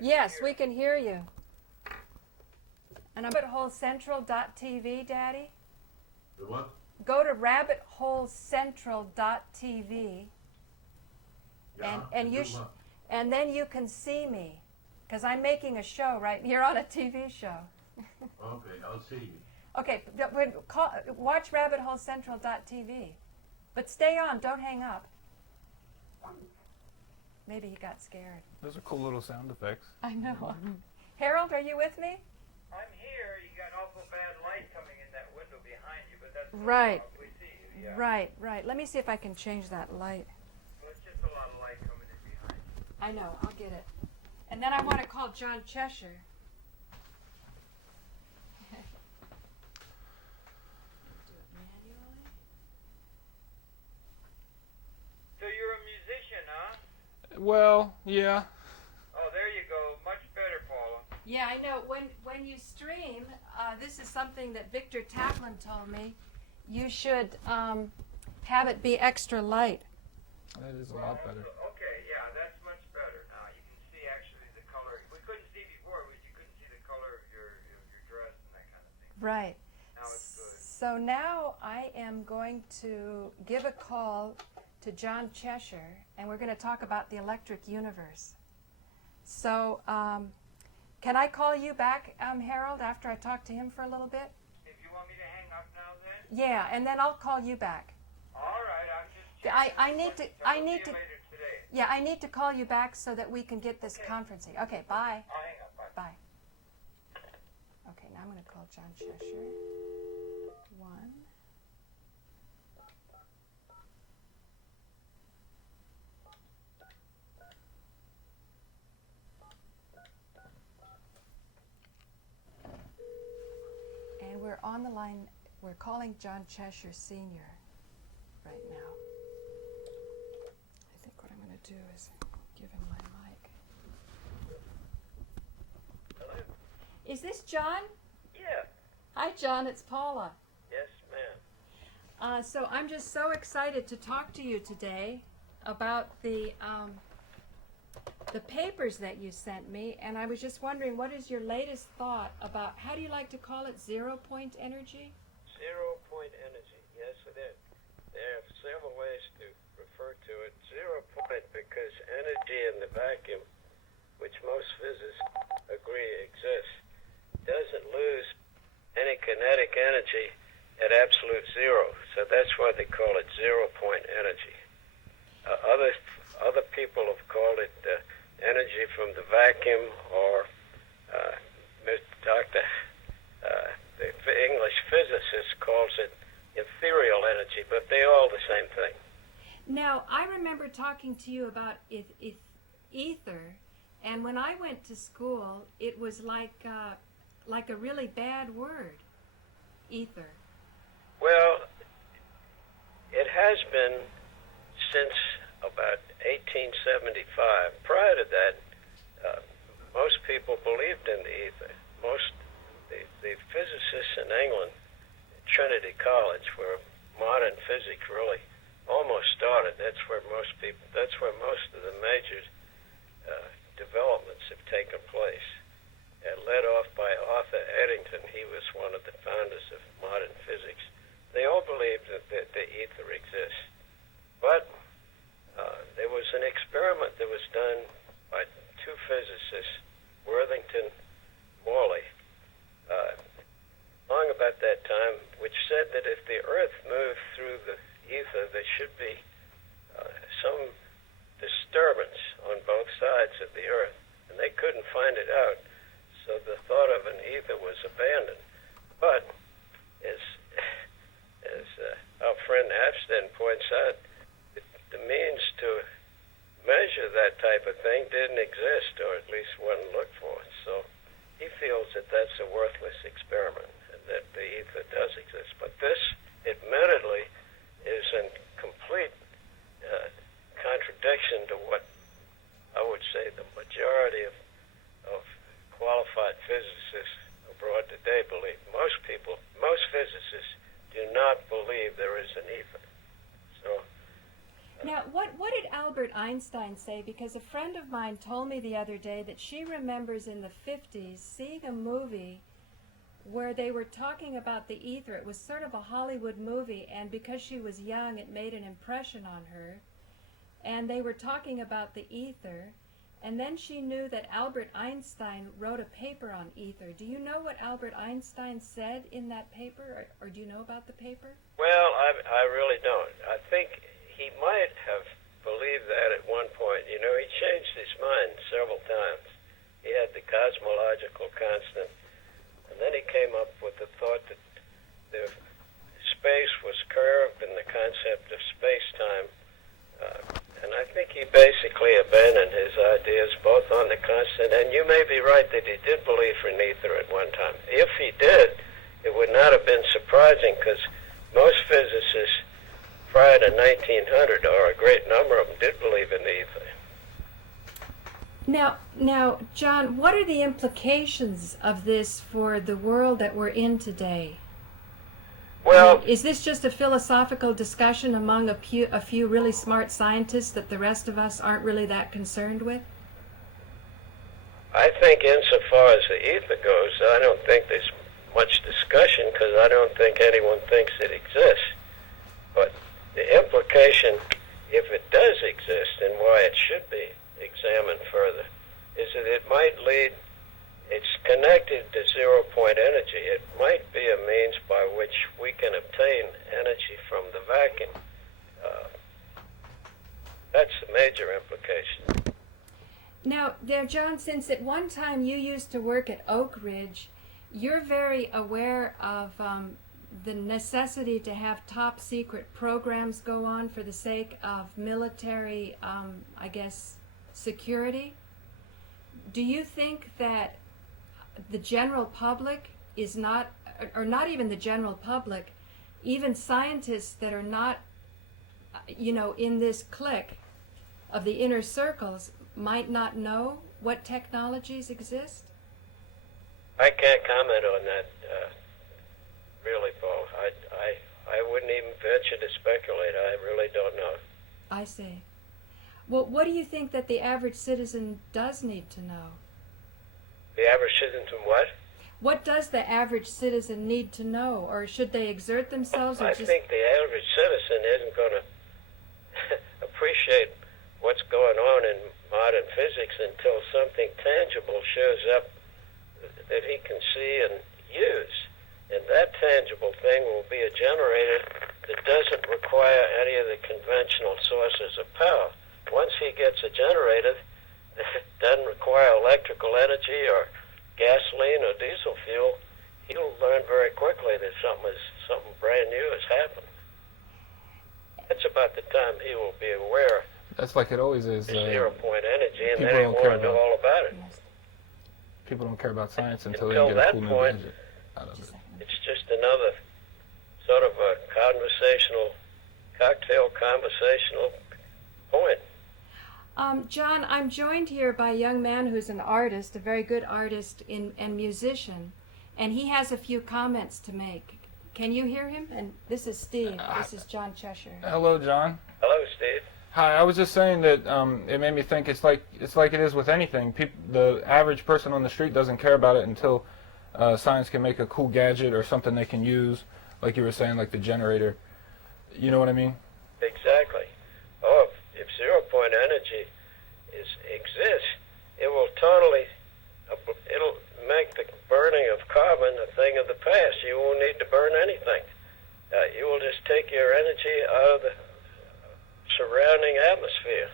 Yes, we can hear you. And I'm at rabbitholecentral.tv, Daddy. The what? Go to rabbitholecentral.tv, Yeah. and then you can see me, because I'm making a show, right? You're on a TV show. Okay, I'll see you. Okay, watch rabbitholecentral.tv, but stay on. Don't hang up. Maybe he got scared. Those are cool little sound effects. I know. Harold, are you with me? I'm here. You got awful bad light coming in that window behind you, but that's Right. we see you. Yeah. Right. Let me see if I can change that light. Well, it's just a lot of light coming in behind you. I know. I'll get it. And then I want to call John Cheshire. Do it manually. So you're a musician, huh? Well, yeah. Oh, there you go. Much better, Paula. Yeah, I know. When you stream, this is something that Victor Taplin told me. You should have it be extra light. That is a lot better. Okay, yeah, that's much better. Now you can see actually the color. We couldn't see before because you couldn't see the color of your dress and that kind of thing. Right. Now it's good. So now I am going to give a call to John Cheshire, and we're going to talk about the electric universe. So can I call you back, Harold, after I talk to him for a little bit? If you want me to hang up now, then. Yeah, and then I'll call you back. All right, I'm just. I need to. I'll see you later today. Yeah, I need to call you back so that we can get this conferencing. Okay, bye. I'll hang up. Bye. Bye. Okay, now I'm going to call John Cheshire. 1. And we're on the line. We're calling John Cheshire Sr. right now. I think what I'm going to do is give him my mic. Hello. Is this John? Yeah. Hi, John. It's Paula. Yes, ma'am. So I'm just so excited to talk to you today about the papers that you sent me, and I was just wondering, what is your latest thought about, how do you like to call it, 0-point energy? 0-point energy, yes it is. There are several ways to refer to it. 0 point because energy in the vacuum, which most physicists agree exists, doesn't lose any kinetic energy at absolute zero. So that's why they call it 0-point energy. Other people have called it energy from the vacuum, or the English physicist calls it ethereal energy, but they're all the same thing. Now, I remember talking to you about ether, and when I went to school, it was like a really bad word, ether. Well, it has been since about 1875. Prior to that, most people believed in the ether. The physicists in England, Trinity College, where modern physics really almost started. That's where most of the major developments have taken place. Led off by Arthur Eddington, he was one of the founders of modern physics. They all believed that the ether exists. But there was an experiment that was done by two physicists, Worthington, Morley, long about that time, which said that if the Earth moved through the ether, there should be some disturbance on both sides of the Earth, and they couldn't find it out, so the thought of an ether was abandoned. But as our friend Afsted points out, the means to measure that type of thing didn't exist, or at least wasn't looked for. So he feels that that's a worthless experiment, and that the ether does exist. But this, admittedly, is in complete contradiction to what I would say the majority of qualified physicists abroad today believe. Most physicists do not believe there is an ether. So. Now, what did Albert Einstein say? Because a friend of mine told me the other day that she remembers in the 50s seeing a movie where they were talking about the ether. It was sort of a Hollywood movie, and because she was young, it made an impression on her. And they were talking about the ether, and then she knew that Albert Einstein wrote a paper on ether. Do you know what Albert Einstein said in that paper, or do you know about the paper? Well, I really don't. I think he might have believed that at one point. You know, he changed his mind several times. He had the cosmological constant, and then he came up with the thought that the space was curved and the concept of space-time. And I think he basically abandoned his ideas both on the constant, and you may be right that he did believe in ether at one time. If he did, it would not have been surprising, because most physicists prior to 1900, or a great number of them, did believe in ether. Now, John, what are the implications of this for the world that we're in today? Well, Is this just a philosophical discussion among a few really smart scientists that the rest of us aren't really that concerned with? I think insofar as the ether goes, I don't think there's much discussion, because I don't think anyone thinks it exists. But the implication, if it does exist, and why it should be examined further, is that it might lead, it's connected to zero-point energy. It might be a means by which we can obtain energy from the vacuum. That's the major implication. Now, John, since at one time you used to work at Oak Ridge, you're very aware of the necessity to have top secret programs go on for the sake of military, I guess, security. Do you think that the general public is not, or not even the general public, even scientists that are not, in this clique of the inner circles, might not know what technologies exist? I can't comment on that, really, Paul. I wouldn't even venture to speculate. I really don't know. I see. Well, what do you think that the average citizen does need to know? The average citizen what? What does the average citizen need to know, or should they exert themselves? Or I think the average citizen isn't going to appreciate what's going on in modern physics until something tangible shows up that he can see and use. And that tangible thing will be a generator that doesn't require any of the conventional sources of power. Once he gets a generator that doesn't require electrical energy or gasoline or diesel fuel, he'll learn very quickly that something brand new has happened. That's about the time he will be aware That's like it always is. of zero-point energy, and people then he don't will care want to know about- all about it. People don't care about science until Until they get a that cool new point, gadget out of it. It's just another sort of a cocktail conversational point. John, I'm joined here by a young man who's an artist, a very good artist and musician, and he has a few comments to make. Can you hear him? And this is Steve. This is John Cheshire. Hello, John. Hello, Steve. Hi. I was just saying that it made me think it's like it is with anything. The average person on the street doesn't care about it until science can make a cool gadget or something they can use, like you were saying, like the generator. You know what I mean? Exactly. Oh, if zero-point energy exists, it'll make the burning of carbon a thing of the past. You won't need to burn anything. You will just take your energy out of the surrounding atmosphere.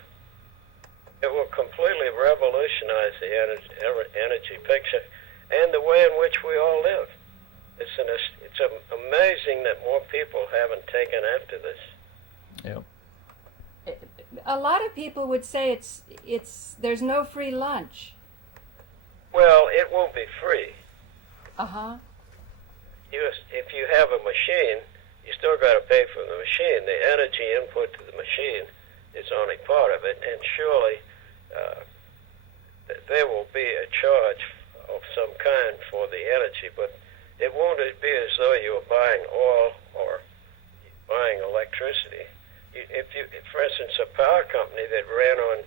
It will completely revolutionize the energy picture and the way in which we all live. It's amazing that more people haven't taken after this. Yep. A lot of people would say there's no free lunch. Well, it won't be free. Uh-huh. If you have a machine, you still got to pay for the machine. The energy input to the machine is only part of it, and surely there will be a charge of some kind for the energy, but it won't be as though you were buying oil or buying electricity. for instance, a power company that ran on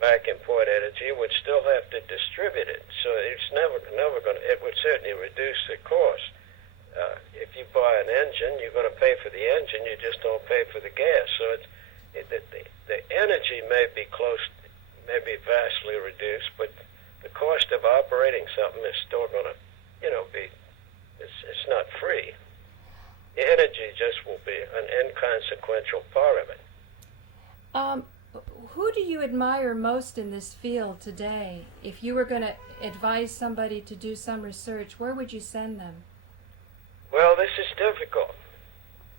back and forth energy would still have to distribute it. So it's never going to, it would certainly reduce the cost. If you buy an engine, you're going to pay for the engine, you just don't pay for the gas. So the energy may be vastly reduced, but the cost of operating something is still going to, it's not free. The energy just will be an inconsequential part of it. Who do you admire most in this field today? If you were going to advise somebody to do some research, where would you send them? Well, this is difficult.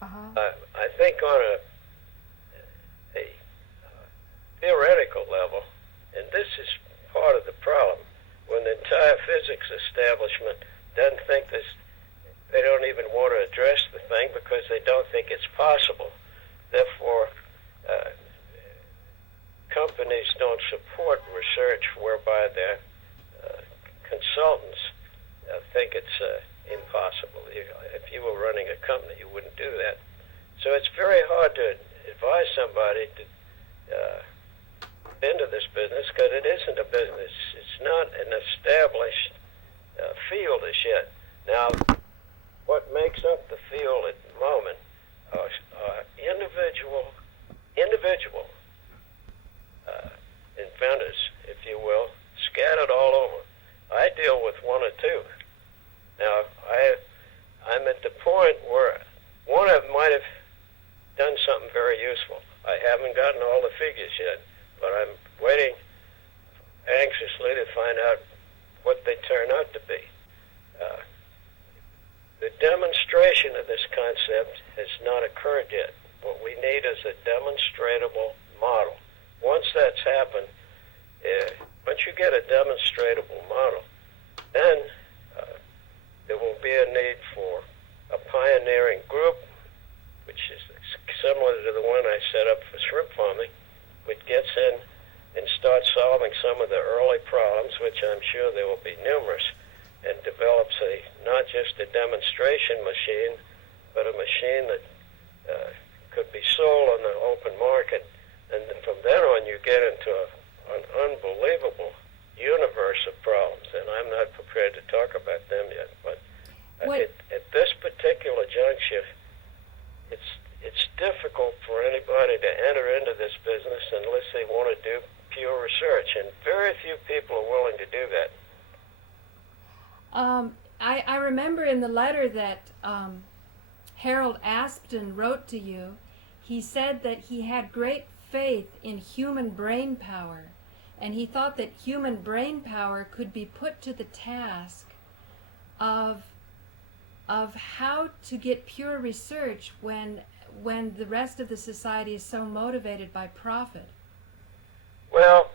I think on a theoretical level, and this is part of the problem, when the entire physics establishment doesn't think this, they don't even want to address the thing because they don't think it's possible. Therefore, companies don't support research whereby their consultants think it's impossible. If you were running a company, you wouldn't do that. So it's very hard to advise somebody to into this business because it isn't a business. It's not an established field as yet. Now, what makes up the field at the moment are individual inventors, if you will, scattered all over. I deal with one or two. Now, I'm at the point where one of them might have done something very useful. I haven't gotten all the figures yet, but I'm waiting anxiously to find out what they turn out to be. The demonstration of this concept has not occurred yet. What we need is a demonstratable model. Once that's happened, once you get a demonstratable model, then there will be a need for a pioneering group, which is similar to the one I set up for shrimp farming, which gets in and starts solving some of the early problems, which I'm sure there will be numerous, and develops not just a demonstration machine, but a machine that could be sold on the open market. And from then on, you get into an unbelievable universe of problems, and I'm not prepared to talk about them yet. But at this particular juncture, it's difficult for anybody to enter into this business unless they want to do pure research, and very few people are willing to do that. I remember in the letter that Harold Aspden wrote to you, he said that he had great faith in human brain power, and he thought that human brain power could be put to the task of how to get pure research when the rest of the society is so motivated by profit. Well,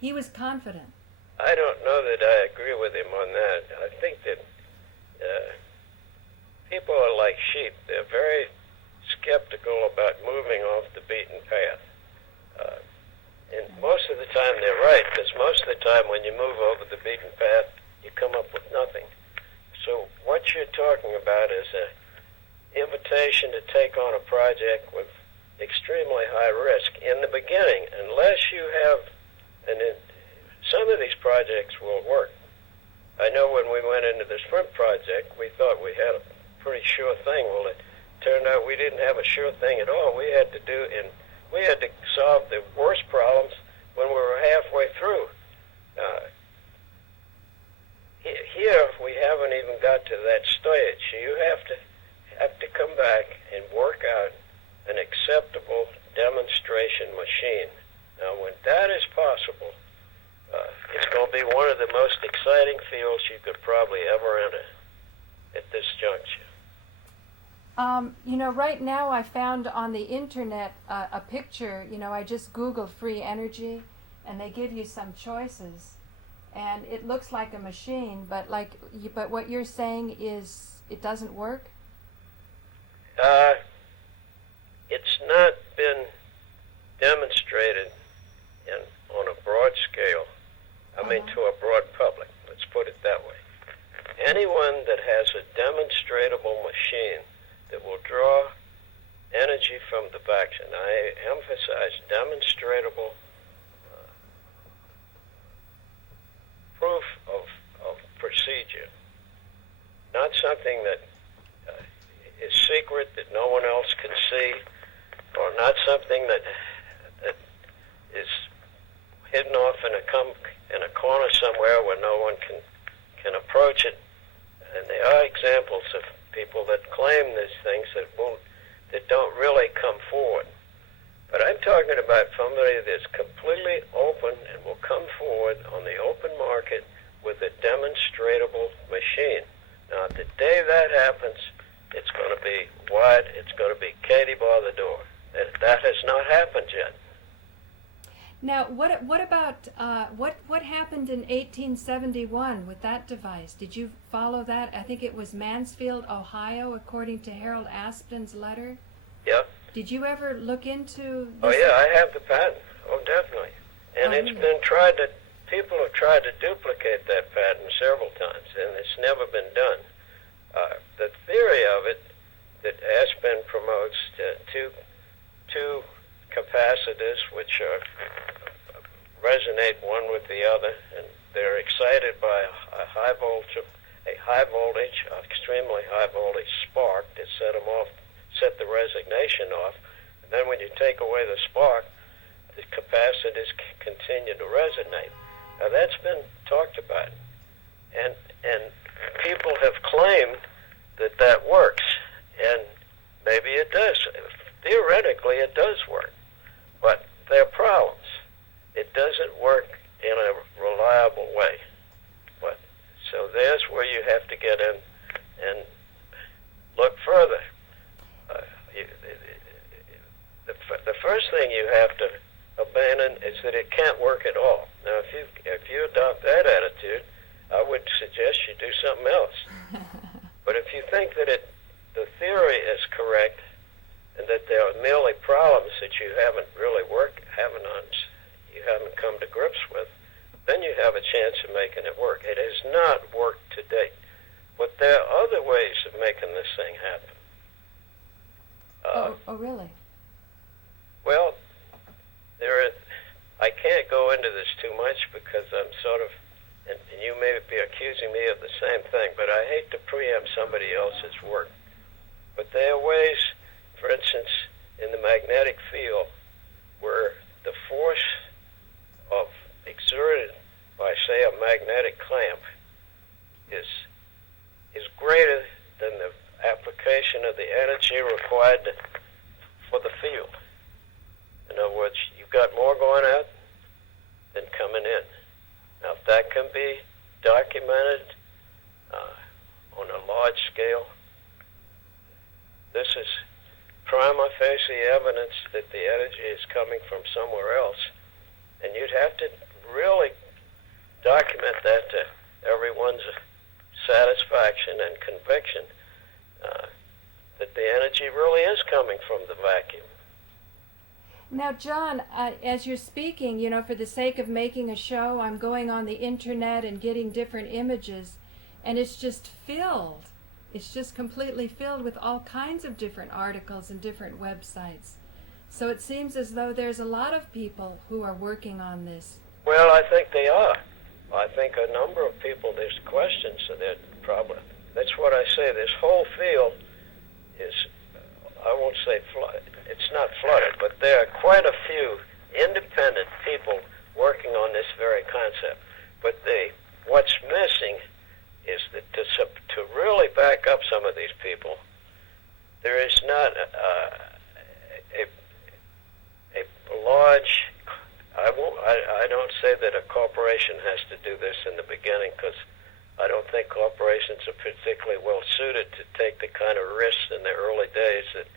he was confident. I don't know that I agree with him on that. I think that people are like sheep. They're very skeptical about moving off the beaten path. And most of the time they're right, because most of the time when you move over the beaten path, you come up with nothing. So what you're talking about is an invitation to take on a project with extremely high risk in the beginning, unless you have some of these projects will work. I know when we went into the shrimp project, we thought we had a pretty sure thing. Well, it turned out we didn't have a sure thing at all. We had to solve the worst problems when we were halfway through. Here we haven't even got to that stage. You have to come back and work out an acceptable demonstration machine. Now, when that is possible, it's going to be one of the most exciting fields you could probably ever enter at this juncture. Right now I found on the internet a picture. I just Googled free energy, and they give you some choices, and it looks like a machine, but what you're saying is it doesn't work? It's not been demonstrated on a broad scale. I mean, to a broad public. Let's put it that way. Anyone that has a demonstratable machine that will draw energy from the vacuum. I emphasize demonstrable proof of procedure, not something that is secret that no one else can see, or not something that is hidden off in a corner somewhere where no one can approach it. And there are examples of people that claim these things that don't really come forward. But I'm talking about somebody that's completely open and will come forward on the open market with a demonstratable machine. Now, the day that happens, it's going to be wide. It's going to be Katie bar the door. That has not happened yet. Now, what about what happened in 1871 with that device? Did you follow that? I think it was Mansfield, Ohio, according to Harold Aspen's letter. Yep. Did you ever look into this? Oh yeah, I have the patent. Oh, definitely. And it's been tried to. People have tried to duplicate that patent several times, and it's never been done. The theory of it that Aspen promotes two capacitors which resonate one with the other, and they're excited by a high voltage, extremely high voltage spark to set the resignation off. And then when you take away the spark, the capacitors continue to resonate. Now that's been talked about, and people have claimed that works, and maybe it does. Theoretically, it does work, but there are problems. It doesn't work in a reliable way. But so there's where you have to get in and look further. The first thing you have to abandon is that it can't work at all. Now, if you adopt that attitude, I would suggest you do something else. But if you think that the theory is correct, and that there are merely problems that you haven't come to grips with, then you have a chance of making it work. It has not worked to date, but there are other ways of making this thing happen. Oh, really? Well, I can't go into this too much because I'm sort of, and you may be accusing me of the same thing, but I hate to preempt somebody else's work. But there are ways, for instance, in the magnetic field, where the force exerted by, say, a magnetic clamp is greater than the application of the energy required for the field. In other words, you've got more going out than coming in. Now, if that can be documented on a large scale, this is prima facie evidence that the energy is coming from somewhere else, and you'd have to really document that to everyone's satisfaction and conviction that the energy really is coming from the vacuum. Now, John, as you're speaking, for the sake of making a show, I'm going on the internet and getting different images, and it's just filled. It's just completely filled with all kinds of different articles and different websites. So it seems as though there's a lot of people who are working on this. Well, I think they are. I think a number of people, there's questions of that problem. That's what I say. This whole field is, I won't say flooded. It's not flooded, but there are quite a few independent people working on this very concept. But what's missing is that to really back up some of these people, there is not a large. I don't say that a corporation has to do this in the beginning, because I don't think corporations are particularly well suited to take the kind of risks in the early days that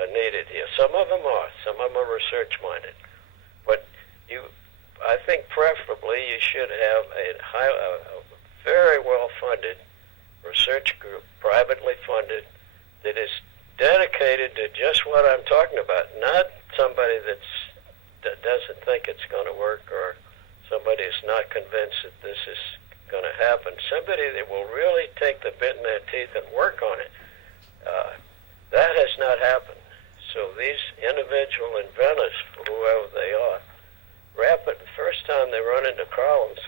are needed here. Some of them are. Some of them are research-minded. But I think preferably you should have a very well-funded research group, privately funded, that is dedicated to just what I'm talking about, not somebody that doesn't think it's going to work, or somebody is not convinced that this is going to happen. Somebody that will really take the bit in their teeth and work on it. That has not happened. So these individual inventors, whoever they are, rapid, the first time they run into problems,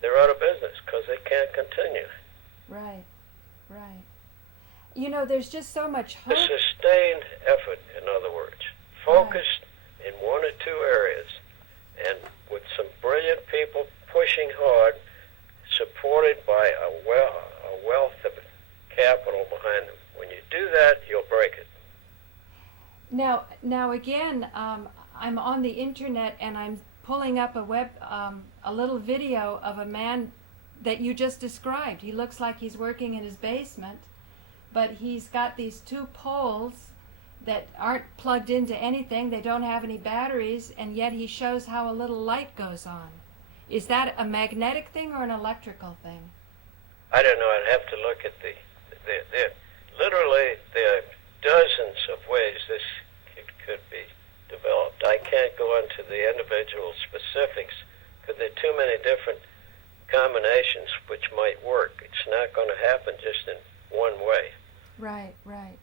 they're out of business because they can't continue. Right, right. You know, there's just so much A hope. sustained effort, in other words, focused in one or two areas, and with some brilliant people pushing hard, supported by a wealth of capital behind them. When you do that, you'll break it. Now again, I'm on the internet and I'm pulling up a little video of a man that you just described. He looks like he's working in his basement, but he's got these two poles that aren't plugged into anything. They don't have any batteries, and yet he shows how a little light goes on. Is that a magnetic thing or an electrical thing? I don't know. I'd have to look at literally there are dozens of ways this could be developed. I can't go into the individual specifics because there are too many different combinations which might work. It's not going to happen just in one way. Right, right.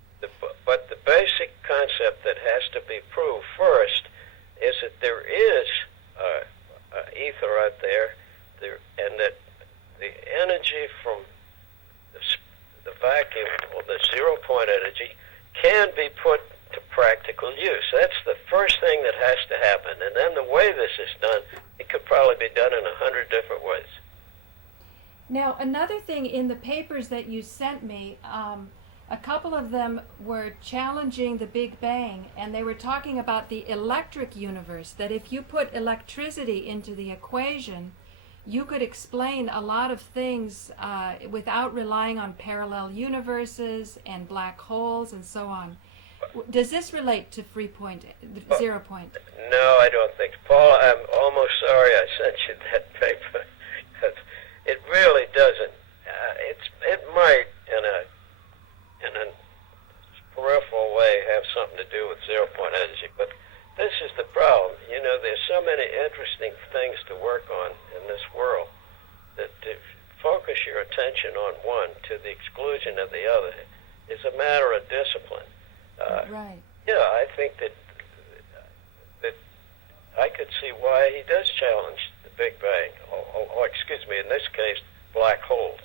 But the basic concept that has to be proved first is that there is ether out there, and that the energy from the vacuum or the zero-point energy can be put to practical use. That's the first thing that has to happen. And then the way this is done, it could probably be done in 100 different ways. Now, another thing in the papers that you sent me, a couple of them were challenging the Big Bang, and they were talking about the electric universe, that if you put electricity into the equation, you could explain a lot of things without relying on parallel universes and black holes and so on. Does this relate to zero point? No, I don't think. Paul, I'm almost sorry I sent you that paper. It really doesn't. It might, in a peripheral way, have something to do with zero-point energy, but this is the problem. You know, there's so many interesting things to work on in this world that to focus your attention on one to the exclusion of the other is a matter of discipline. Right. Yeah, I think that I could see why he does challenge the Big Bang, or excuse me, in this case, black holes.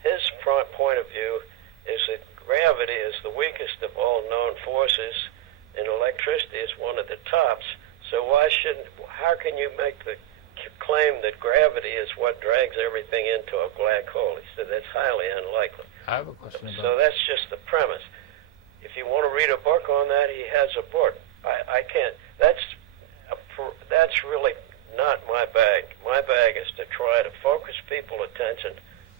His point of view is that gravity is the weakest of all known forces, and electricity is one of the tops. So how can you make the claim that gravity is what drags everything into a black hole? He said that's highly unlikely. I have a question about So that's just the premise. If you want to read a book on that, he has a book. I can't. That's really not my bag. My bag is to try to focus people's attention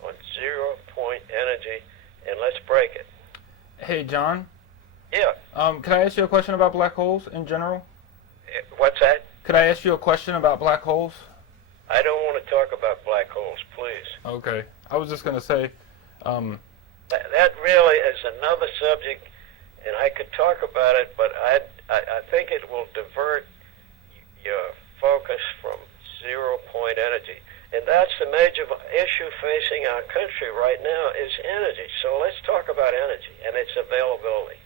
on zero-point energy, and let's break it. Hey, John. Yeah. Could I ask you a question about black holes in general? What's that? Could I ask you a question about black holes? I don't want to talk about black holes, please. Okay. I was just going to say, That really is another subject, and I could talk about it, but I think it will divert your focus from zero-point energy. And that's the major issue facing our country right now is energy. So let's talk about energy and its availability.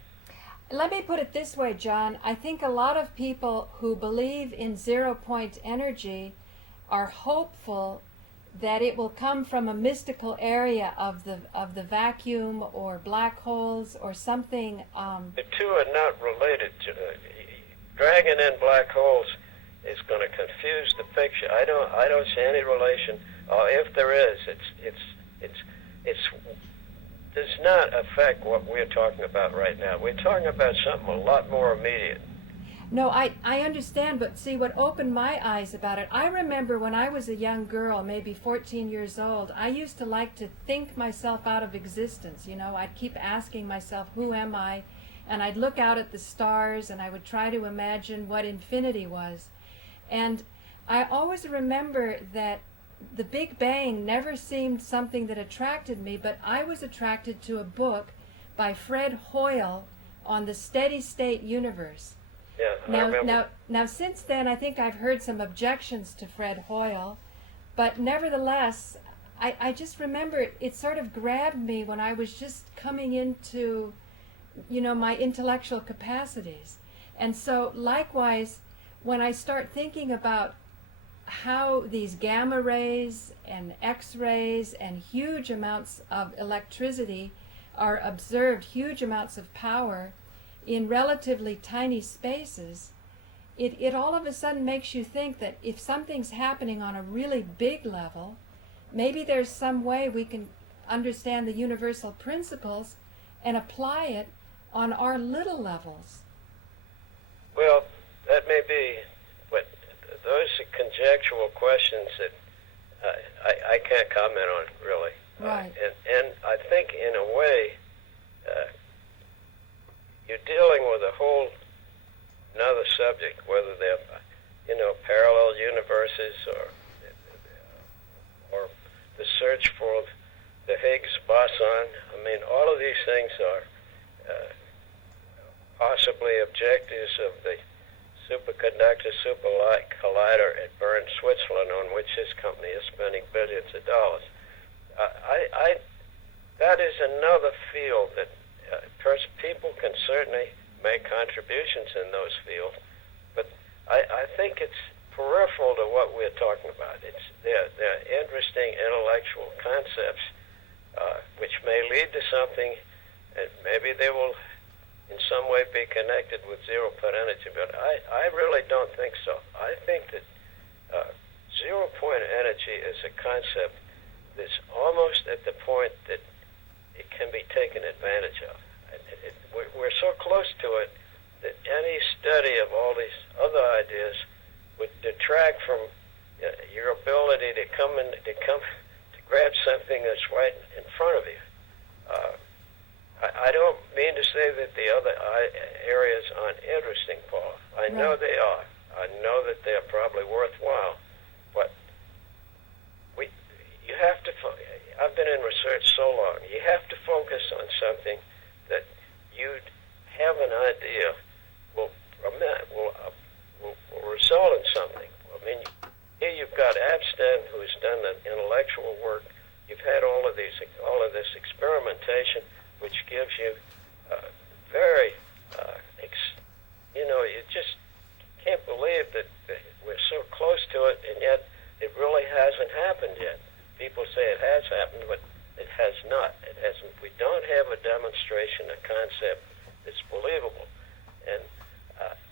Let me put it this way, John. I think a lot of people who believe in zero-point energy are hopeful that it will come from a mystical area of the vacuum or black holes or something. The two are not related. Dragging in black holes is going to confuse the picture. I don't see any relation. If there is, it does not affect what we're talking about right now. We're talking about something a lot more immediate. No, I understand, but see, what opened my eyes about it, I remember when I was a young girl, maybe 14 years old, I used to like to think myself out of existence. You know, I'd keep asking myself, who am I? And I'd look out at the stars and I would try to imagine what infinity was. And I always remember that the Big Bang never seemed something that attracted me, but I was attracted to a book by Fred Hoyle on the steady state universe. Yeah, I remember. Now, since then, I think I've heard some objections to Fred Hoyle, but nevertheless, I just remember it sort of grabbed me when I was just coming into, my intellectual capacities. And so likewise, when I start thinking about how these gamma rays and X-rays and huge amounts of electricity are observed, huge amounts of power in relatively tiny spaces, it all of a sudden makes you think that if something's happening on a really big level, maybe there's some way we can understand the universal principles and apply it on our little levels. Well, that may be, but those are conjectural questions that I can't comment on, really. Right. And I think, in a way, you're dealing with a whole another subject, whether they're, parallel universes or the search for the Higgs boson. I mean, all of these things are possibly objectives of the superconductor superlight collider at Bern, Switzerland, on which this company is spending billions of dollars. That is another field that people can certainly make contributions in those fields, but I think it's peripheral to what we're talking about. They're interesting intellectual concepts which may lead to something, and maybe they will in some way be connected with zero-point energy, but I really don't think so. I think that zero-point energy is a concept that's almost at the point that it can be taken advantage of. We're so close to it that any study of all these other ideas would detract from your ability to grab something that's right in front of you. I don't mean to say that the other areas aren't interesting, Paul. I know they are. I know that they're probably worthwhile, but you have to. I've been in research so long. You have to focus on something that you have an idea will result in something. I mean, here you've got Abstin, who's done the intellectual work. You've had all of this experimentation, which gives you very, you just can't believe that we're so close to it, and yet it really hasn't happened yet. People say it has happened, but it has not. It hasn't. We don't have a demonstration, a concept that's believable. And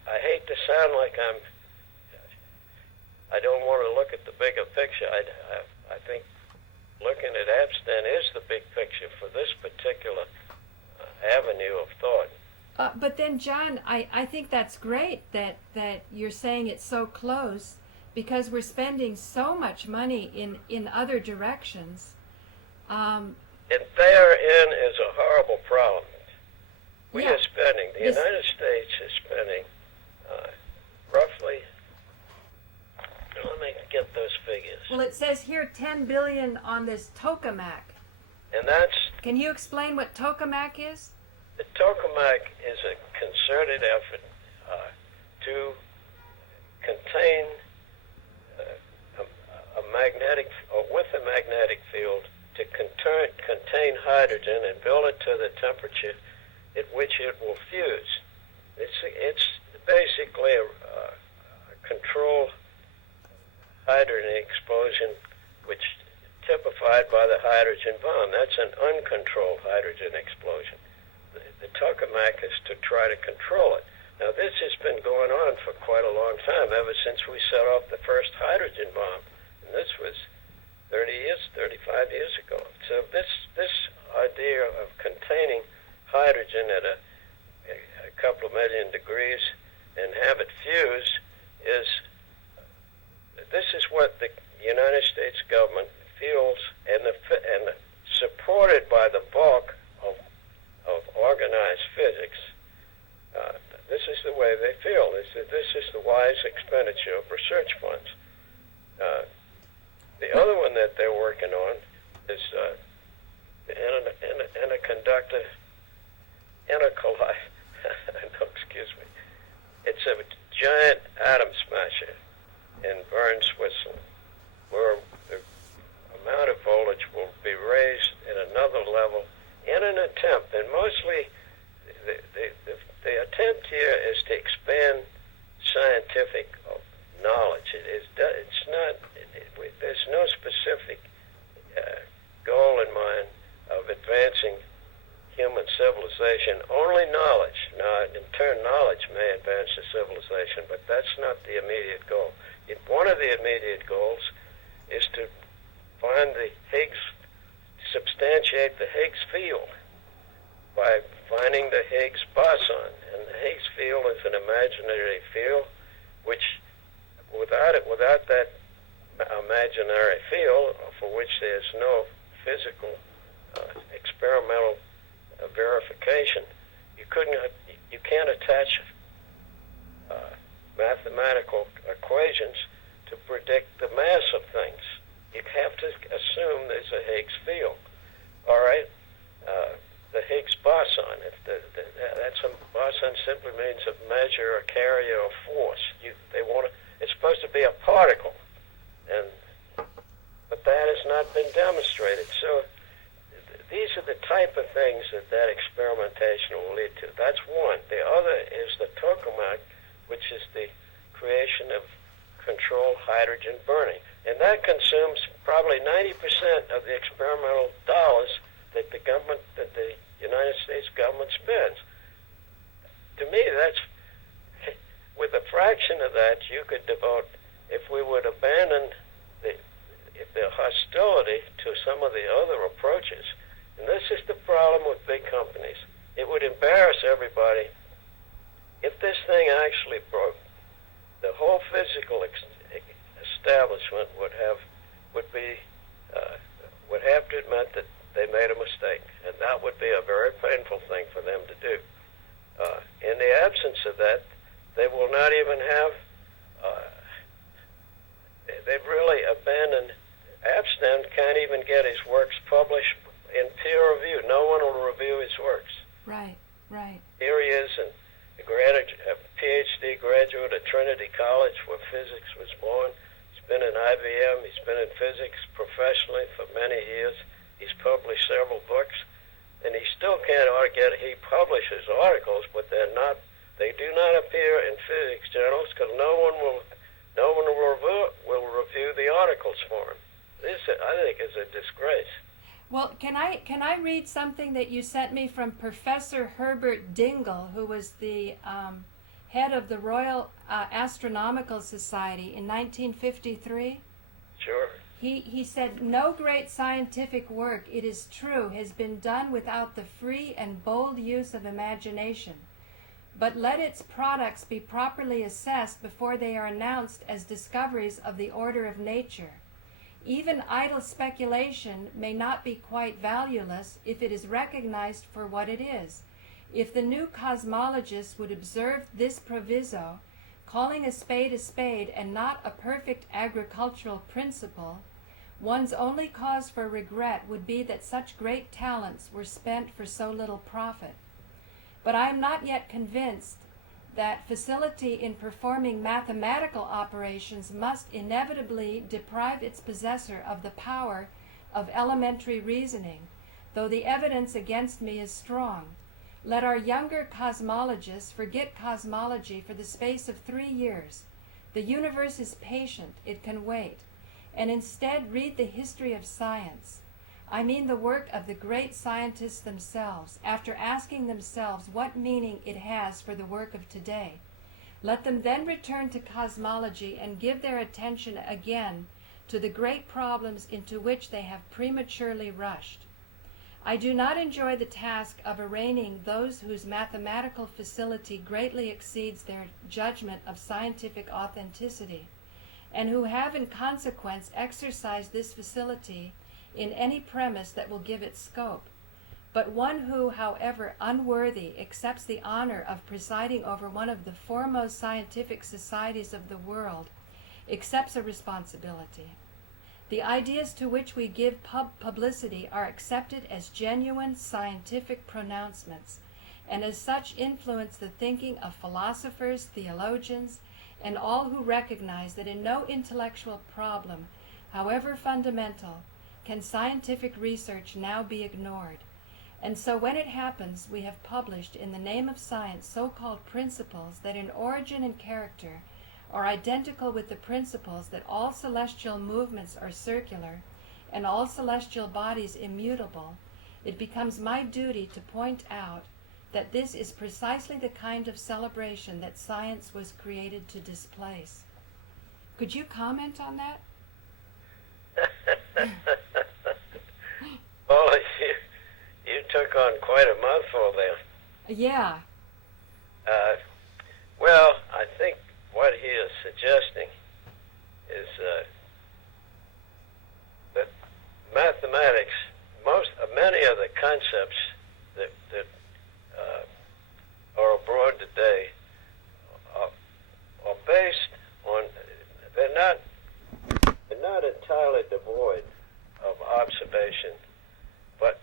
I hate to sound like I don't want to look at the bigger picture. I think looking at Abstin is the big picture for this particular avenue of thought. But then, John, I think that's great that you're saying it's so close, because we're spending so much money in other directions. And therein is a horrible problem. We are spending, the United States is spending roughly, let me get those figures. Well, it says here $10 billion on this tokamak. And that's... Can you explain what tokamak is? The tokamak is a concerted effort to contain with a magnetic field, to contain hydrogen and build it to the temperature at which it will fuse. It's basically a controlled hydrogen explosion, which typified by the hydrogen bomb. That's an uncontrolled hydrogen explosion. The tokamak is to try to control it. Now, this has been going on for quite a long time, ever since we set off the first hydrogen bomb. And this was 35 years ago. So this idea of containing hydrogen at a couple of million degrees and have it fuse this is what the United States government feels, and supported by the bulk of organized physics. This is the way they feel. Is that this is the wise expenditure of research funds. The other one that they're working on is the interconductor intercollider. No, excuse me. It's a giant atom smasher in Bern, Switzerland, where a amount of voltage will be raised at another level in an attempt, and mostly the attempt here is to expand scientific knowledge. It's not. There's no specific goal in mind of advancing human civilization. Only knowledge. Now, in turn, knowledge may advance the civilization, but that's not the immediate goal. One of the immediate goals is to substantiate the Higgs field by finding the Higgs boson. And the Higgs field is an imaginary field which, without that imaginary field, for which there's no physical experimental verification, you can't attach mathematical equations to predict the mass of things. You have to assume there's a Higgs field. All right, the Higgs boson. That's a boson simply means a measure, a carrier of force. It's supposed to be a particle, but that has not been demonstrated. So these are the type of things that experimentation will lead to. That's one. The other is the tokamak, which is the creation of controlled hydrogen burning. And that consumes probably 90% of the experimental dollars that the United States government spends. To me, that's, with a fraction of that, you could devote, if we would abandon the hostility to some of the other approaches. And this is the problem with big companies. It would embarrass everybody if this thing actually broke. The whole physical establishment would have to admit that they made a mistake, and that would be a very painful thing for them to do. In the absence of that, they will not even have. They've really abandoned. Epstein can't even get his works published in peer review. No one will review his works. Right. Here he is, a PhD graduate at Trinity College, where physics was born. He's been in IBM. He's been in physics professionally for many years. He's published several books, and he still can't get. He publishes articles, but they do not appear in physics journals because no one will review the articles for him. This, I think, is a disgrace. Well, can I read something that you sent me from Professor Herbert Dingle, who was the head of the Royal Astronomical Society in 1953? Sure. He said, "No great scientific work, it is true, has been done without the free and bold use of imagination. But let its products be properly assessed before they are announced as discoveries of the order of nature. Even idle speculation may not be quite valueless if it is recognized for what it is. If the new cosmologists would observe this proviso, calling a spade and not a perfect agricultural principle, one's only cause for regret would be that such great talents were spent for so little profit. But I am not yet convinced that facility in performing mathematical operations must inevitably deprive its possessor of the power of elementary reasoning, though the evidence against me is strong. Let our younger cosmologists forget cosmology for the space of 3 years. The universe is patient, it can wait, and instead read the history of science. I mean the work of the great scientists themselves, after asking themselves what meaning it has for the work of today. Let them then return to cosmology and give their attention again to the great problems into which they have prematurely rushed. I do not enjoy the task of arraigning those whose mathematical facility greatly exceeds their judgment of scientific authenticity, and who have in consequence exercised this facility in any premise that will give it scope, but one who, however unworthy, accepts the honor of presiding over one of the foremost scientific societies of the world, accepts a responsibility. The ideas to which we give publicity are accepted as genuine scientific pronouncements, and as such influence the thinking of philosophers, theologians, and all who recognize that in no intellectual problem, however fundamental, can scientific research now be ignored? And so when it happens, we have published in the name of science so-called principles that in origin and character are identical with the principles that all celestial movements are circular and all celestial bodies immutable. It becomes my duty to point out that this is precisely the kind of celebration that science was created to displace. Could you comment on that? Well, you took on quite a mouthful there. Yeah. Well, I think what he is suggesting is that mathematics, many of the concepts that are abroad today are based on, they're not entirely devoid of observation, but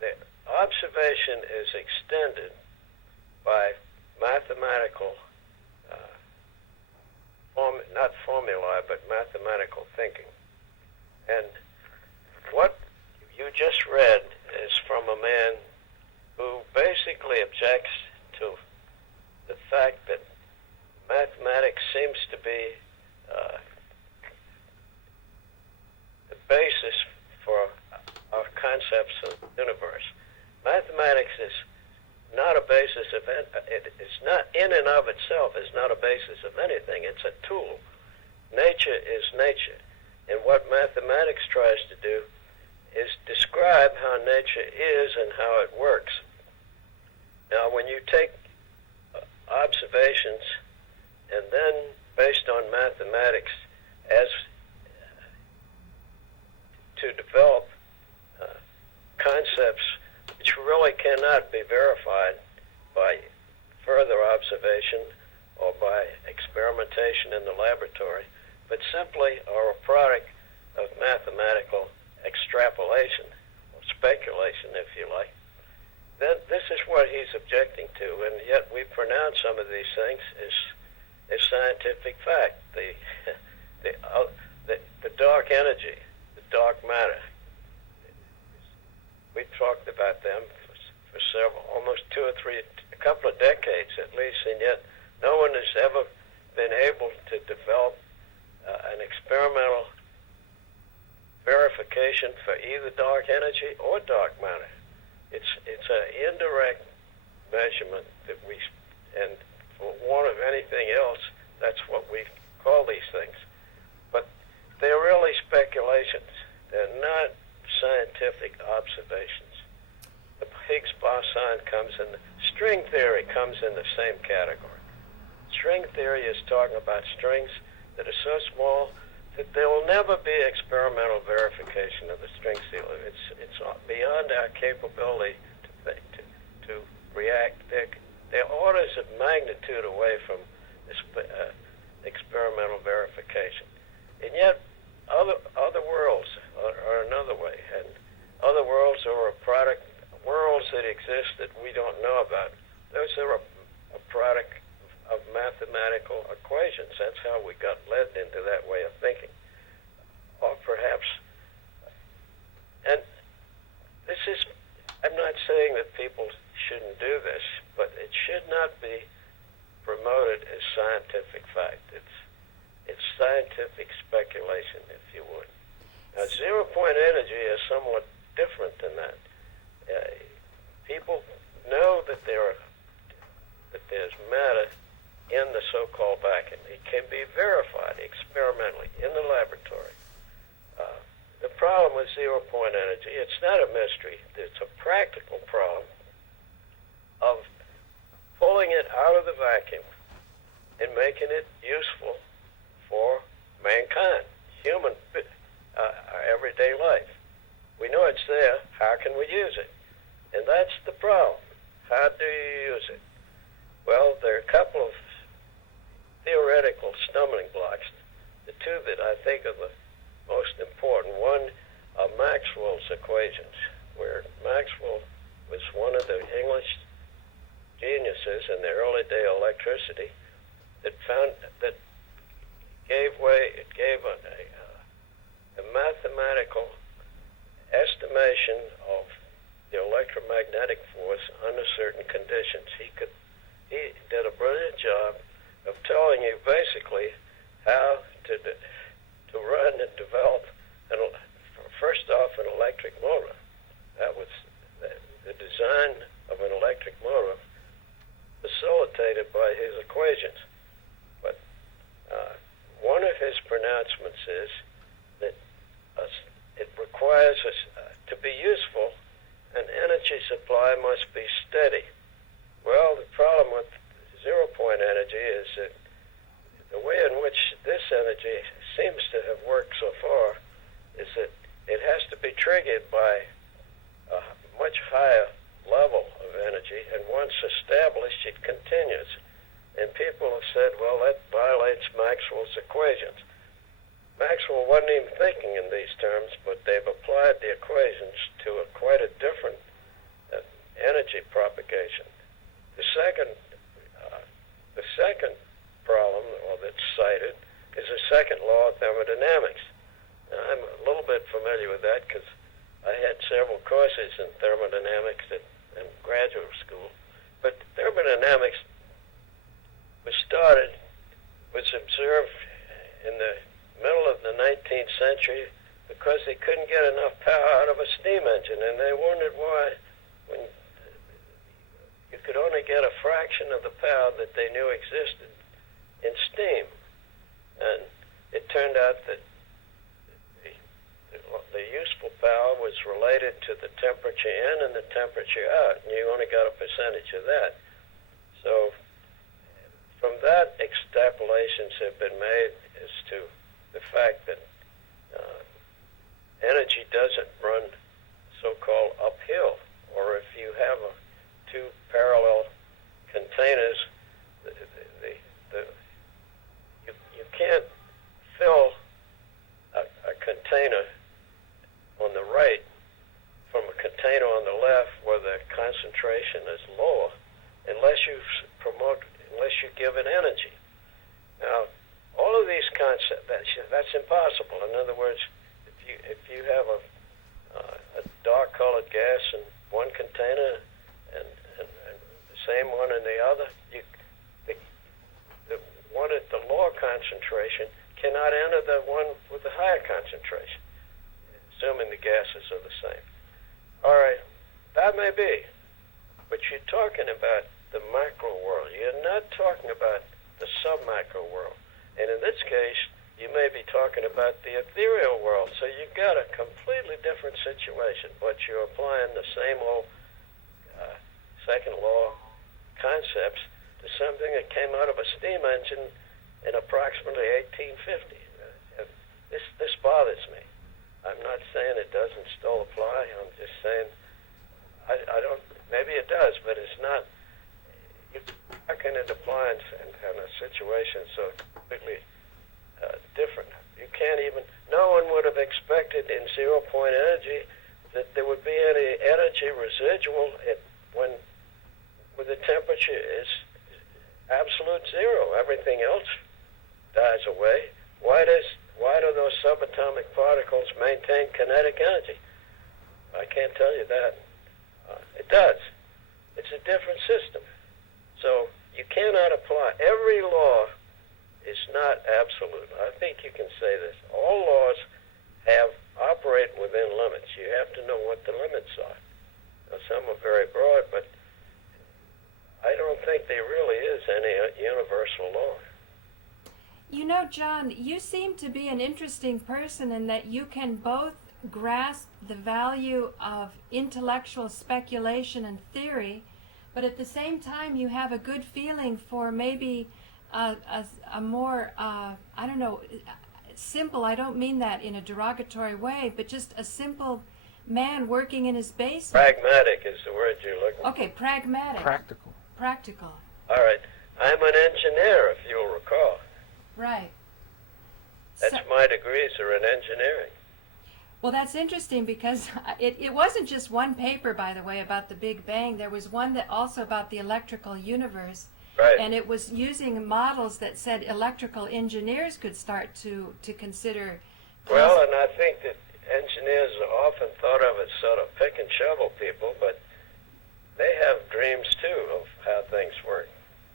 the observation is extended by mathematical, not formulae, but mathematical thinking. And what you just read is from a man who basically objects to the fact that mathematics seems to be the basis for our concepts of the universe. Mathematics is not a basis of it's not in and of itself is not a basis of anything. It's a tool. Nature is nature, and what mathematics tries to do is describe how nature is and how it works. Now, when you take observations and then, based on mathematics, as to develop concepts which really cannot be verified by further observation or by experimentation in the laboratory, but simply are a product of mathematical extrapolation or speculation, if you like, then this is what he's objecting to, and yet we pronounce some of these things as scientific fact. The dark energy, the dark matter, we've talked about them for almost a couple of decades at least, and yet no one has ever been able to develop an experimental verification for either dark energy or dark matter. It's an indirect measurement that and for want of anything else, that's what we call these things. But they're really speculations. They're not scientific observations. The Higgs boson string theory comes in the same category. String theory is talking about strings that are so small that there will never be experimental verification of the string theory. It's beyond our capability to react. They're orders of magnitude away from this, experimental verification. And yet, other worlds are another way, and other worlds are worlds that exist that we don't know about. Those are a product of mathematical equations. That's how we got led into that way of thinking. Or perhaps, and I'm not saying that people shouldn't do this, but it should not be promoted as scientific fact. It's scientific speculation, if you would. Now, zero-point energy is somewhat different than that. People know that there's matter in the so-called vacuum. It can be verified experimentally in the laboratory. The problem with zero-point energy, it's not a mystery. It's a practical problem of pulling it out of the vacuum and making it useful for mankind, our everyday life. We know it's there. How can we use it? And that's the problem. How do you use it? Well, there are a couple of theoretical stumbling blocks. The two that I think are the most important. One are Maxwell's equations, where Maxwell was one of the English geniuses in the early day of electricity that gave a mathematical estimation of the electromagnetic force under certain conditions. He did a brilliant job of telling you basically how to run and develop first off an electric motor. That was the design of an electric motor facilitated by his equations. But one of his pronouncements is that it requires us to be useful, an energy supply must be steady. Well, the problem with zero-point energy is that the way in which this energy seems to have worked so far is that it has to be triggered by a much higher level of energy, and once established, it continues. And people have said, well, that violates Maxwell's equations. Maxwell wasn't even thinking in these terms, but they've applied the equations to quite a different energy propagation. The second problem, that's cited, is the second law of thermodynamics. Now, I'm a little bit familiar with that because I had several courses in thermodynamics in graduate school. But thermodynamics was observed in the middle of the 19th century because they couldn't get enough power out of a steam engine, and they wondered why, when you could only get a fraction of the power that they knew existed in steam. And it turned out that the useful power was related to the temperature in and the temperature out, and you only got a percentage of that. So from that, extrapolations have been made as to the fact that energy doesn't run so-called uphill, or if you have two parallel containers, you can't fill a container on the right from a container on the left where the concentration is lower unless you give it energy. Now, all of these concepts, that's impossible. In other words, if you have a dark-colored gas in one container and the same one in the other, the one at the lower concentration cannot enter the one with the higher concentration, assuming the gases are the same. All right, that may be, but you're talking about the macro world. You're not talking about the sub-macro world. And in this case, you may be talking about the ethereal world. So you've got a completely different situation, but you're applying the same old second law concepts to something that came out of a steam engine in approximately 1850. This bothers me. I'm not saying it doesn't still apply. I'm just saying I don't. Maybe it does, but it's not. How can it apply in a situation so completely different? You can't even. No one would have expected in zero-point energy that there would be any energy residual when the temperature is absolute zero. Everything else dies away. Why do those subatomic particles maintain kinetic energy? I can't tell you that. It does. It's a different system. So you cannot apply. Every law is not absolute. I think you can say this. All laws operate within limits. You have to know what the limits are. Now, some are very broad, but I don't think there really is any universal law. You know, John, you seem to be an interesting person in that you can both grasp the value of intellectual speculation and theory, but at the same time you have a good feeling for maybe a more, I don't know, simple, I don't mean that in a derogatory way, but just a simple man working in his basement. Pragmatic is the word you're looking for. Okay, pragmatic. Practical. Practical. All right. I'm an engineer, if you'll recall. Right. That's my degrees are in engineering. Well, that's interesting because it wasn't just one paper, by the way, about the Big Bang. There was one that also about the electrical universe. Right. And it was using models that said electrical engineers could start to consider. Well, and I think that engineers are often thought of as sort of pick and shovel people, but they have dreams too of how things work.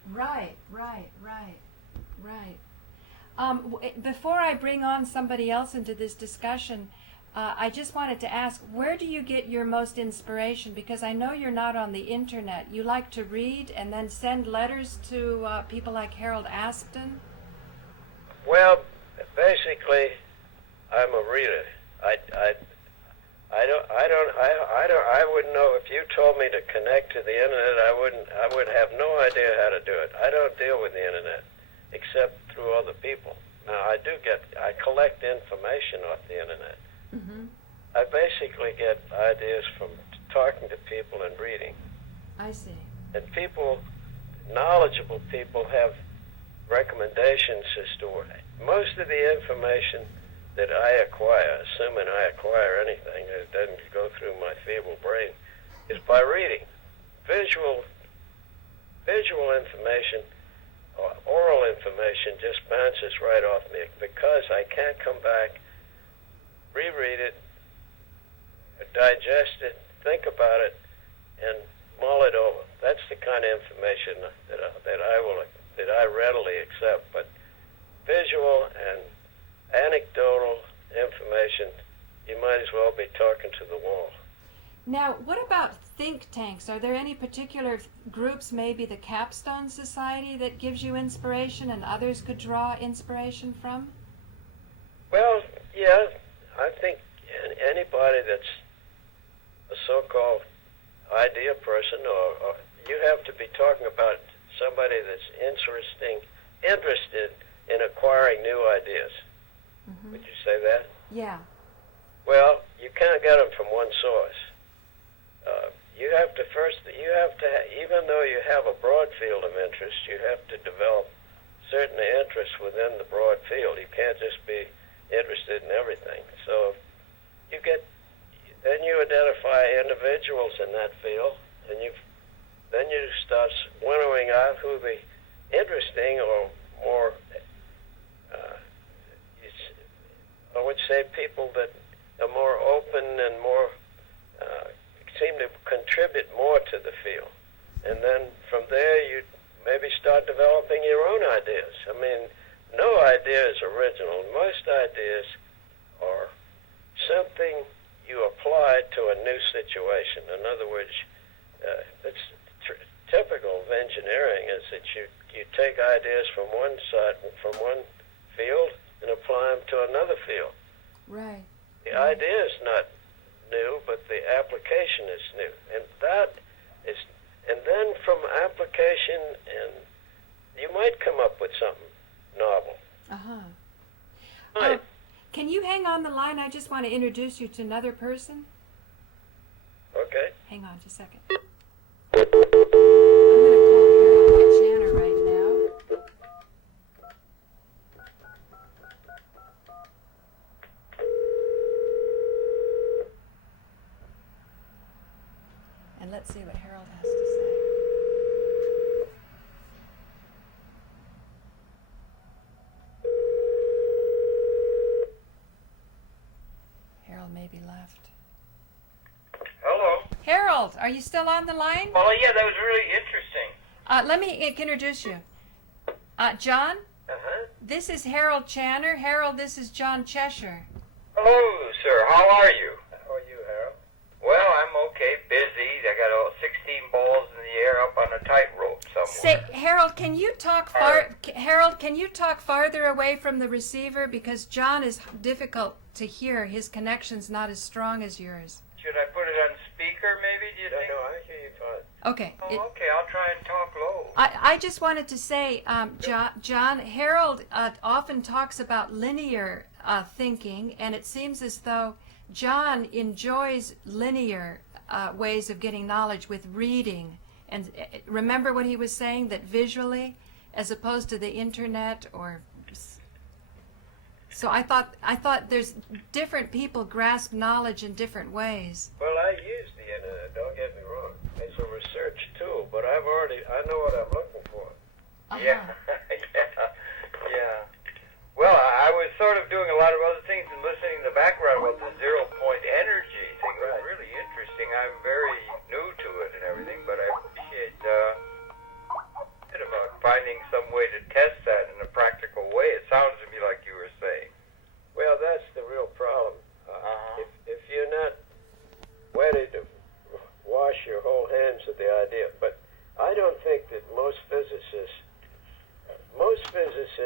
Right. Before I bring on somebody else into this discussion, I just wanted to ask, where do you get your most inspiration? Because I know you're not on the internet. You like to read and then send letters to people like Harold Aspden? Well, basically, I'm a reader. I wouldn't know if you told me to connect to the internet. I would have no idea how to do it. I don't deal with the internet except through other people. Now, I collect information off the internet. Mm-hmm. I basically get ideas from talking to people and reading. I see. And knowledgeable people have recommendations as to most of the information that I acquire, assuming I acquire anything that doesn't go through my feeble brain, is by reading. Visual information or oral information just bounces right off me because I can't come back, reread it, digest it, think about it, and mull it over. That's the kind of information that I readily accept. But visual and anecdotal information, you might as well be talking to the wall. Now, what about think tanks? Are there any particular groups, maybe the Capstone Society, that gives you inspiration and others could draw inspiration from? Well, yeah, I think anybody that's a so-called idea person, or you have to be talking about somebody that's interested in acquiring new ideas. Mm-hmm. Would you say that? Yeah. Well, you can't get them from one source. Even though you have a broad field of interest, you have to develop certain interests within the broad field. You can't just be interested in everything. So then you identify individuals in that field, and then you start winnowing out who the interesting or more, I would say, people that are more open and more seem to contribute more to the field. And then from there you maybe start developing your own ideas. I mean, no idea is original. Most ideas are something you apply to a new situation. In other words, it's typical of engineering is that you take ideas from one field and apply them to another field. Right. The idea is not new, but the application is new, and then from application, and you might come up with something novel. Uh-huh. Can you hang on the line? I just want to introduce you to another person. Okay. Hang on just a second. I'm going to call Harold Cheshire right now. And let's see what Harold has to say. Harold maybe left. Hello. Harold, are you still on the line? Well, yeah, that was really interesting. Let me introduce you. John, Uh-huh. this is Harold Cheshire. Harold, this is John Cheshire. Hello, sir. How are you? How are you, Harold? Well, I'm okay. Busy. I got all 16 balls in the air up on a tightrope somewhere. Say, Harold, can you talk Harold, can you talk farther away from the receiver, because John is difficult to hear. His connection's not as strong as yours. Should I put it on speaker, maybe, do you think? No, I hear you fine. Okay. Okay, I'll try and talk low. I just wanted to say, John, Harold often talks about linear thinking, and it seems as though John enjoys linear ways of getting knowledge with reading. And remember what he was saying, that visually, as opposed to the internet or... So I thought there's different people grasp knowledge in different ways. Well, I use the internet, don't get me wrong. It's a research tool, but I know what I'm looking for. Uh-huh. Yeah. Yeah. Well, I was sort of doing a lot of other things and listening in the background with the 0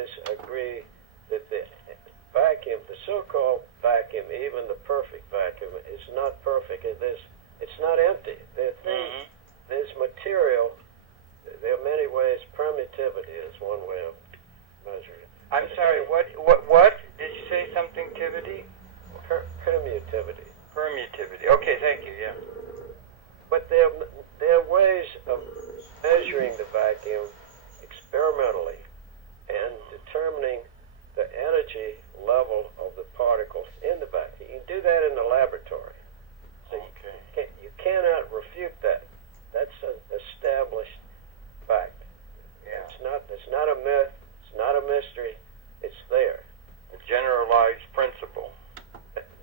scientists agree that the vacuum, the so-called vacuum, even the perfect vacuum, is not perfect. It's not empty. There's material. There are many ways. Permittivity is one way of measuring it. I'm sorry, what? Did you say something, Tivity? Permittivity. Permittivity. Okay, thank you, yeah. But there are ways of measuring the vacuum experimentally and determining the energy level of the particles in the vacuum. You can do that in the laboratory. So you cannot refute that. That's an established fact. Yeah. It's not a myth. It's not a mystery. It's there. A generalized principle.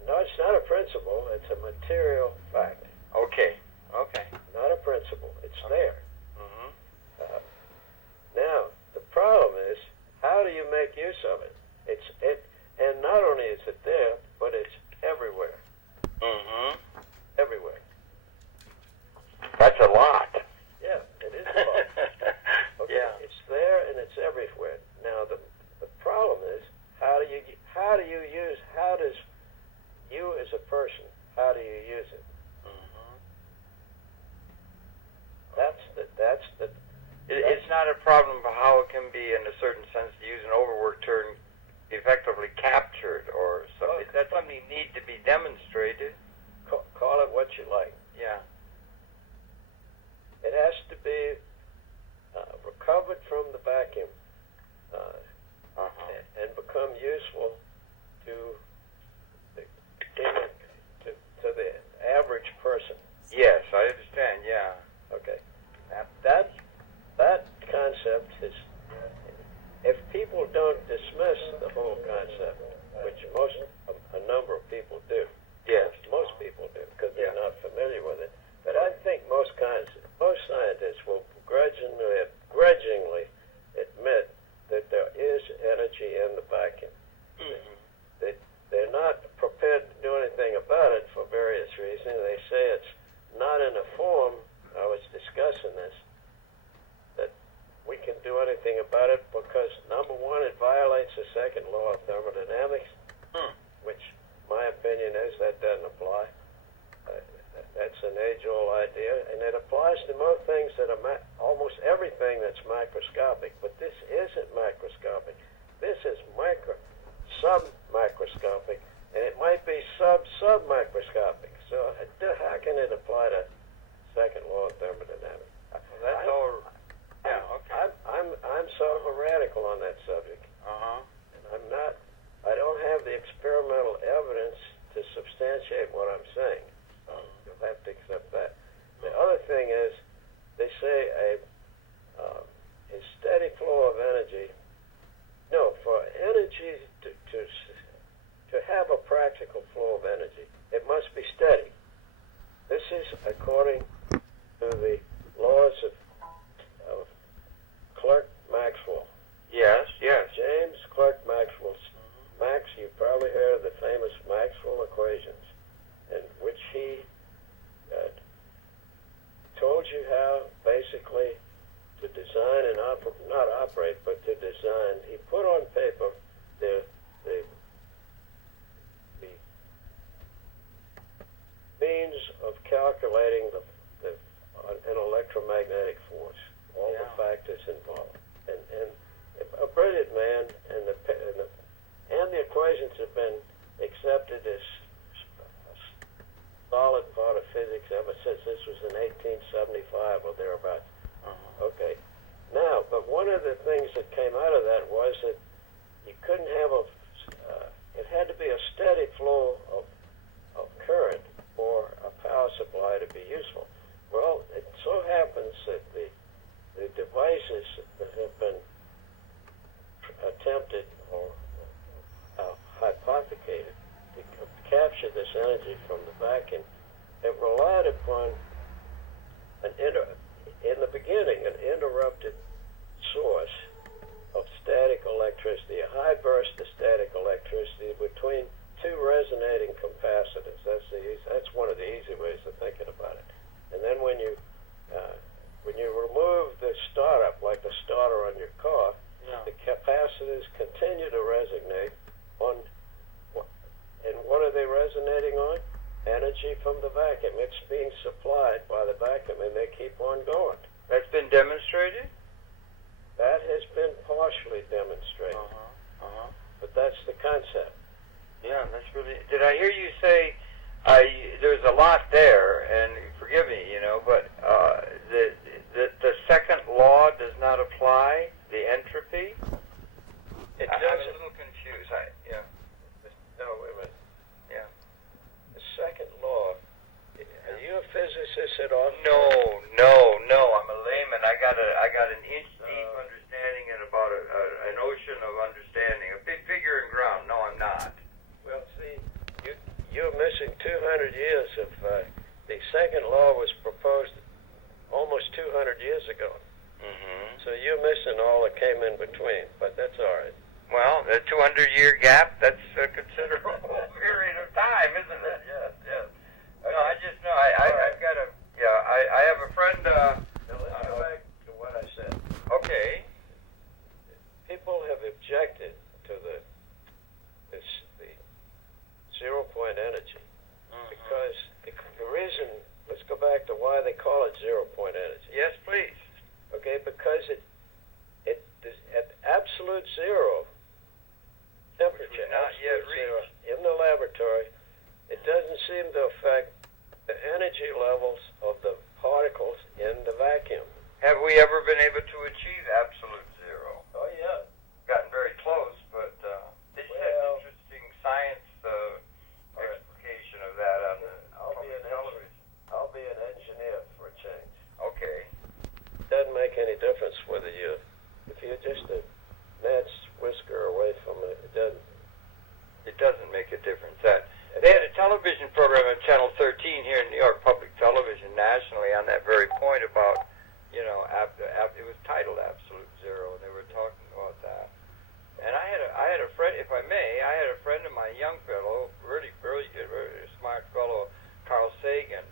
No, it's not a principle. It's a material fact. Okay. Not a principle. It's there. Mm-hmm. Now, the problem is, how do you make use of it? And not only is it there, but it's everywhere. Mm-hmm. Everywhere. That's a lot. Yeah, it is a lot. Okay, Yeah. it's there and it's everywhere. Now, the problem is, how does you as a person, how do you use it? Mm-hmm. It's It's not a problem of how it can be, in a certain sense, to use an overworked term, effectively captured or something. That's something that needs to be demonstrated. call it what you like. Yeah. It has to be recovered from the vacuum and become useful to the average person. Yes, I understand. Yeah. Okay. That concept is, if people don't dismiss the whole concept, which a number of people do. Yes. Most people do, because they're not familiar with it. But I think most scientists will grudgingly admit that there is energy in the vacuum. Mm-hmm. They're not prepared to do anything about it for various reasons. They say it's not in a form, I was discussing this, that we can do anything about it because, number one, it violates the second law of thermodynamics, which my opinion is that doesn't apply. That's an age-old idea, and it applies to most things that are almost everything that's microscopic. But this isn't microscopic. This is sub-microscopic, and it might be sub-microscopic. So how can it apply to second law of thermodynamics? That's all. Yeah. Okay. I'm sort of a radical on that subject, and I don't have the experimental evidence to substantiate what I'm saying. You'll have to accept that. The other thing is, they say a steady flow of energy. No, for energy to have a practical flow of energy, it must be steady. This is according to the laws of Clerk Maxwell. Yes. James Clerk Maxwell. Max, you've probably heard of the famous Maxwell equations, in which he told you how basically to design and not operate, but to design. He put on paper the means of calculating an electromagnetic force, all the factors involved, and a brilliant man, and the equations have been accepted as a solid part of physics ever since. This was in 1875 or thereabouts. Okay. Now, but one of the things that came out of that was that you couldn't have it had to be a steady flow of current for a power supply to be useful. Well, it so happens that the devices that have been attempted or hypothecated to capture this energy from the vacuum have relied upon in the beginning an interrupted source of static electricity, a high burst of static electricity between two resonating capacitors. That's one of the easy ways of thinking about it. And then when you remove the startup, like the starter on your car, the capacitors forces continue to resonate on, and what are they resonating on? Energy from the vacuum. It's being supplied by the vacuum, and they keep on going. That's been demonstrated? That has been partially demonstrated, but that's the concept. Yeah, that's really. Did I hear you say there's a lot there? And forgive me, but the second law does not apply. The entropy. It I'm doesn't. a little confused. No, wait a minute. Yeah. The second law. Are you a physicist at all? No. I'm a layman. I got an inch-deep understanding and about an ocean of understanding. A big figure in ground. No, I'm not. Well, see, you're missing 200 years of. The second law was proposed almost 200 years ago. So you're missing all that came in between, but that's all right. Well, the 200-year gap, that's a considerable period of time, isn't it? Yes. No, I just know, I've got a, I have a friend, Let's go back to what I said. Okay. People have objected to the 0-point energy because the reason, let's go back to why they call it 0-point energy. Yes, please. Okay, because it at absolute zero temperature, not yet absolute zero, reached. in the laboratory, it doesn't seem to affect the energy levels of the particles in the vacuum. Have we ever been able to achieve absolute zero? Oh yeah. Gotten very close, but this is an interesting science explication of that on the public television. I'll be an engineer for a change. Okay. Doesn't make any difference whether if you're just a mad whisker away from it, it doesn't. It doesn't make a difference. They had a television program on Channel 13 here in New York Public Television nationally on that very point about, it was titled Absolute Zero, and they were talking about that. And I had a friend, if I may, I had a friend of mine, young fellow, really brilliant, really smart fellow, Carl Sagan,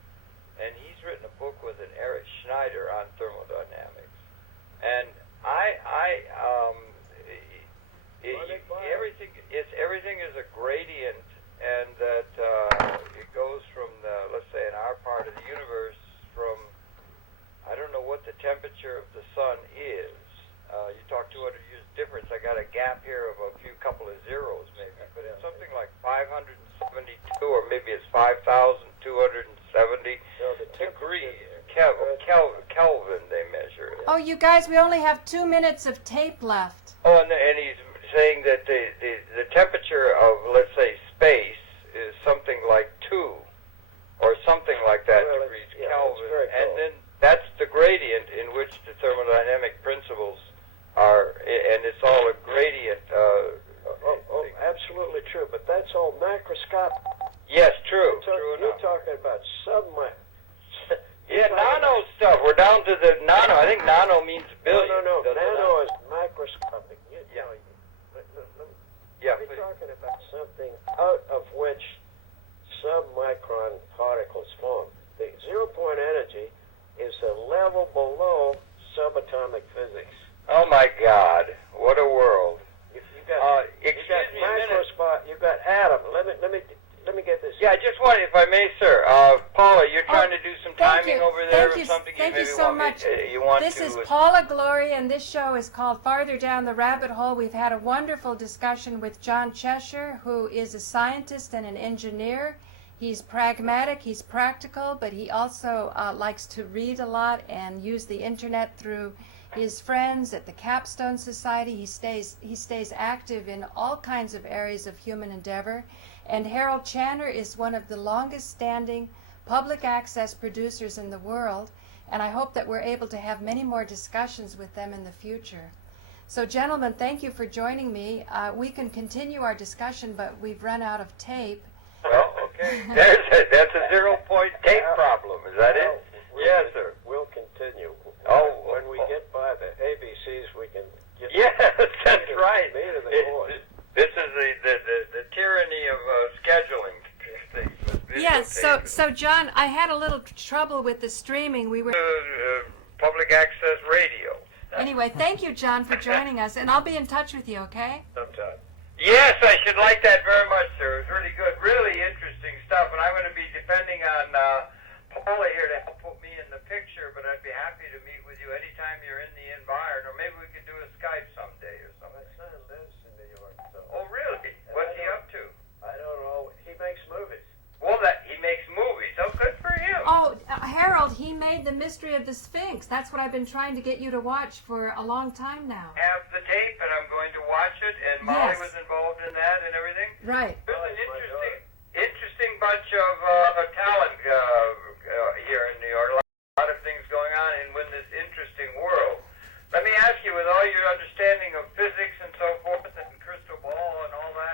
and he's written a book with an Eric Schneider on thermodynamics. And everything is a gradient, and that it goes from let's say in our part of the universe, from I don't know what the temperature of the sun is. You talk 200 years difference. I got a gap here of a couple of zeros maybe, but it's something like 572, or maybe it's 5,270 degrees. Kelvin they measure it. Oh, you guys, we only have 2 minutes of tape left. Oh, and he's saying that the temperature of, let's say, space is something like 2 or something like that degrees Kelvin. And then that's the gradient in which the thermodynamic principles are, and it's all a gradient. Absolutely true, but that's all macroscopic. Yes, true. You're talking about Yeah, nano stuff. We're down to the nano. I think nano means billion. No. Nano is microscopic. We're talking about something out of which submicron particles form. The 0-point energy is a level below subatomic physics. Oh my God! What a world! You got atoms. Let me get this. Yeah, I just wanted, if I may, sir, Paula, you're trying to do some timing over there or something. Thank you so much. This is to, Paula Gloria, and this show is called Farther Down the Rabbit Hole. We've had a wonderful discussion with John Cheshire, who is a scientist and an engineer. He's pragmatic, he's practical, but he also likes to read a lot and use the internet through his friends at the Capstone Society. He stays active in all kinds of areas of human endeavor. And Harold Channer is one of the longest standing public access producers in the world, and I hope that we're able to have many more discussions with them in the future. So gentlemen, thank you for joining me. We can continue our discussion, but we've run out of tape. Well, okay. That's a 0-point tape problem. Is that it? Yes, sir. We'll continue. When we get by the ABCs, we can get. Yes, that's right. This is the tyranny of scheduling. Yes. So John, I had a little trouble with the streaming. We were public access radio. Anyway, thank you, John, for joining us, and I'll be in touch with you, okay? Sometime. Yes, I should like that very much, sir. It was really good, really interesting stuff, and I'm going to be depending on Paula here to help put me in the picture, but I'd be happy to meet with you anytime you're in the environment, or maybe we could do a Skype someday or something. My son lives in New York, so. Oh, really? What's he up to? I don't know. He makes movies. Well, he makes movies. Oh, good for him. Oh, Harold, he made The Mystery of the Sphinx. That's what I've been trying to get you to watch for a long time now. Have the tape, and I'm going to watch it, and Molly Yes. was involved in that and everything. Right. There's an Molly's my interesting bunch of